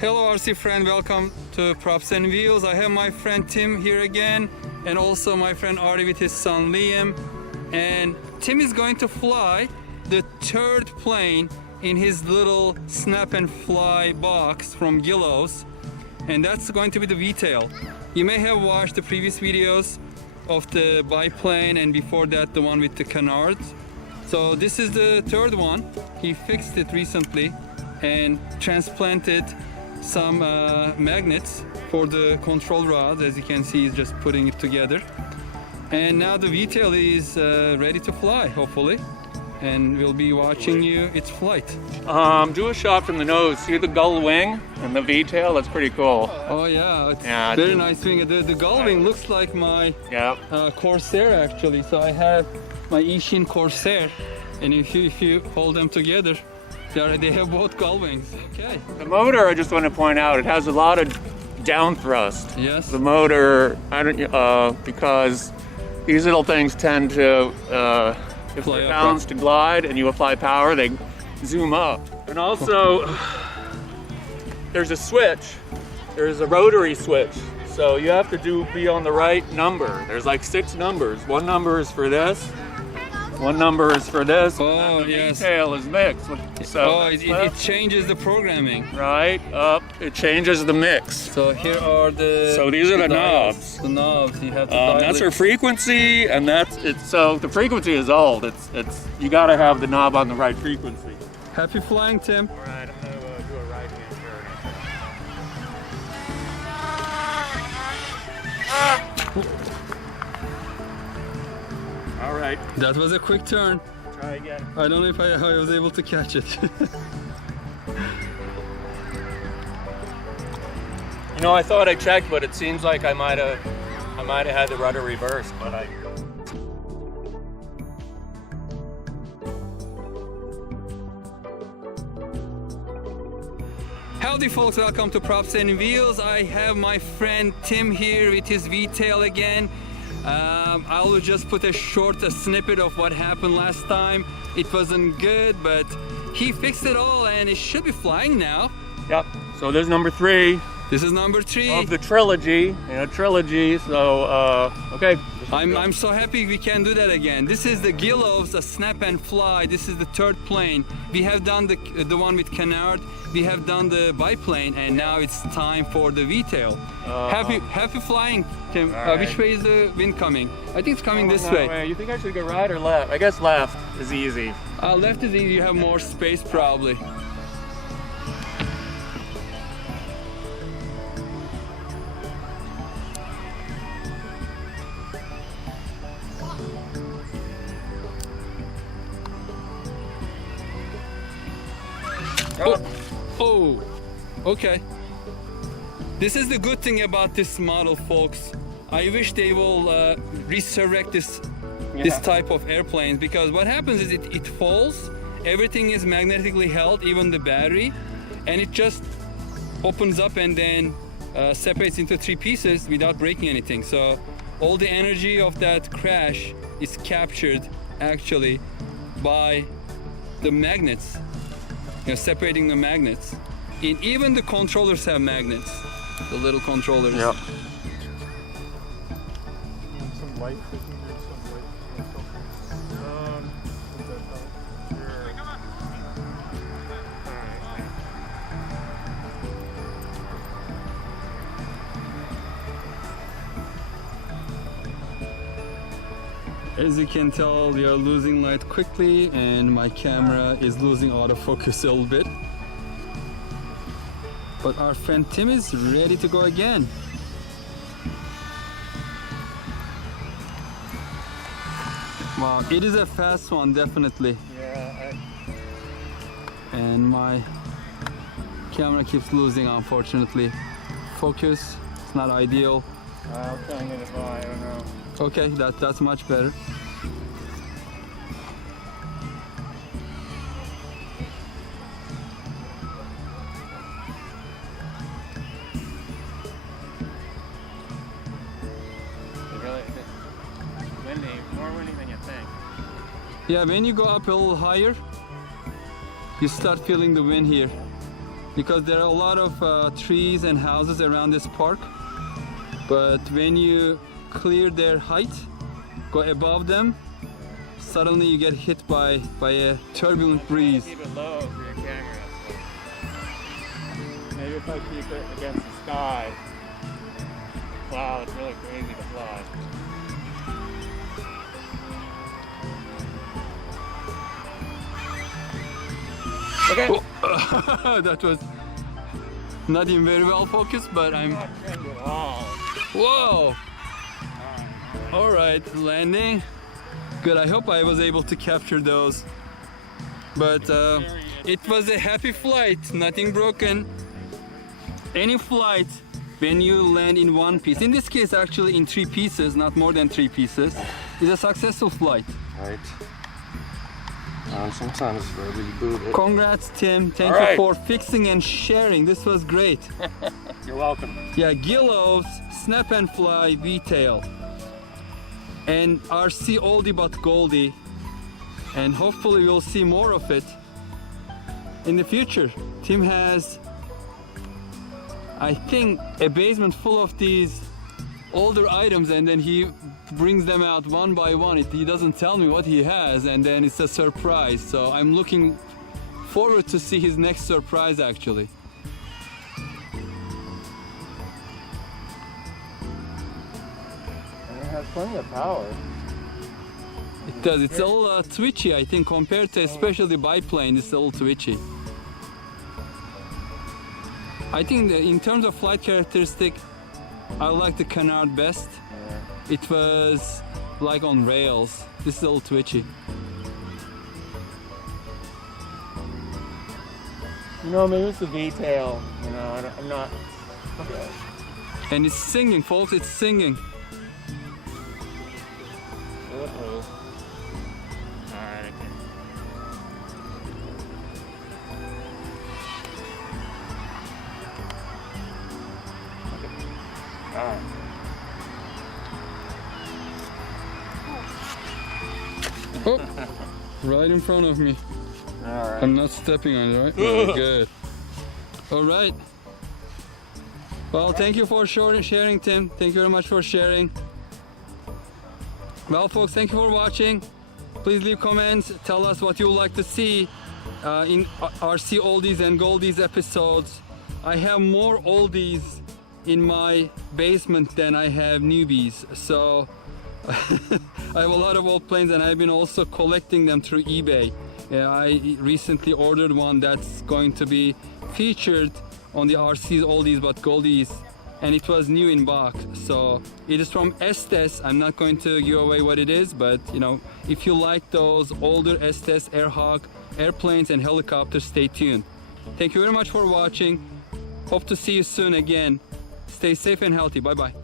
Hello RC friend, welcome to Props and Wheels. I have my friend Tim here again, and also my friend Artie with his son Liam. And Tim is going to fly the third plane in his little Snap&Fly box from Guillow's, and that's going to be the V-tail. You may have watched the previous videos of the biplane, and before that the one with the canards. So this is the third one. He fixed it recently and transplanted some magnets for the control rods. As you can see, he's just putting it together. And now the V-tail is ready to fly, hopefully. And we'll be watching its flight. Do a shot from the nose. See the gull wing and the V-tail? That's pretty cool. Oh yeah, it's very nice wing. The gull wing looks like my Corsair actually. So I have my Ishin Corsair, and if you hold them together, they have both gull wings. Okay. The motor, I just want to point out, it has a lot of down thrust. Yes. The motor, because these little things tend to, if they're balanced to glide and you apply power, they zoom up. And also, there's a switch. There's a rotary switch. So you have to be on the right number. There's like 6 numbers. One number is for this. One number is for this. Oh, and the yes. V-tail is mixed. So it changes the programming. Right up. It changes the mix. So here are the. So these are the dials. knobs. The knobs. You have to dial that's it. our frequency, and that's it. So the frequency is old. It's you got to have the knob on the right frequency. Happy flying, Tim. All right, I'm gonna do a right hand turn. All right. That was a quick turn. Try again. I don't know if I was able to catch it. You know, I thought I checked, but it seems like I might have had the rudder reversed, but I. Howdy folks, welcome to Props and Wheels. I have my friend Tim here with his V-tail again. I'll just put a short snippet of what happened last time. It wasn't good, but he fixed it all and it should be flying now. Yep. So there's number 3. This is number 3 of the trilogy. So okay. I'm so happy we can do that again. This is the Guillow's Snap&Fly. This is the third plane. We have done the one with canard. We have done the biplane, and now it's time for the V-tail. Happy flying, Tim. Right. Which way is the wind coming? I think it's coming this that way. You think I should go right or left? I guess left is easy. Left is easy. You have more space probably. Oh, okay. This is the good thing about this model, folks. I wish they will resurrect this type of airplanes, because what happens is it falls, everything is magnetically held, even the battery, and it just opens up and then separates into 3 pieces without breaking anything. So all the energy of that crash is captured actually by the magnets. Separating the magnets. And even the controllers have magnets. The little controllers. Yep. Some light. As you can tell, we are losing light quickly and my camera is losing autofocus a little bit. But our friend Tim is ready to go again. Wow, it is a fast one, definitely. Yeah. And my camera keeps losing, unfortunately. Focus, it's not ideal. I'll try and get it by, I don't know. Okay, that's much better. More windy than you think. Yeah, when you go up a little higher, you start feeling the wind here. because there are a lot of trees and houses around this park. But when you clear their height, go above them, suddenly you get hit by a turbulent breeze. Keep it low for your camera. So maybe if I keep it against the sky. Wow, it's really crazy to fly. Okay. Oh, that was not even very well focused, but I'm. Whoa! All right, landing. Good. I hope I was able to capture those. But it was a happy flight. Nothing broken. Any flight, when you land in one piece, in this case actually in 3 pieces, not more than 3 pieces, is a successful flight. Right. Sometimes we reboot it. Congrats, Tim. Thank you for fixing and sharing. This was great. You're welcome. Yeah, Guillow's Snap&Fly V-tail. And RC oldie but Goldie. And hopefully we'll see more of it in the future. Tim has, I think, a basement full of these older items, and then he brings them out one by one. He doesn't tell me what he has, and then it's a surprise. So I'm looking forward to see his next surprise actually. And it has plenty of power. It does. It's a little twitchy, I think, compared to especially biplane. It's a little twitchy. I think that in terms of flight characteristic, I like the canard best. Yeah. It was like on rails. This is a little twitchy. You know, maybe it's the V-tail. You know, I'm not. And it's singing, folks. It's singing. Uh-oh. Alright, Alright. Oh, right in front of me. Alright. I'm not stepping on it, right? Very good. All right. Well, thank you for sharing, Tim. Thank you very much for sharing. Well, folks, thank you for watching. Please leave comments. Tell us what you would like to see in RC Oldies and Goldies episodes. I have more Oldies in my basement than I have newbies. So I have a lot of old planes, and I've been also collecting them through eBay. I recently ordered one that's going to be featured on the RC Oldies but Goldies, and it was new in box. So it is from Estes. I'm not going to give away what it is, but you know, if you like those older Estes Airhawk airplanes and helicopters, stay tuned. Thank you very much for watching. Hope to see you soon again. Stay safe and healthy. Bye bye.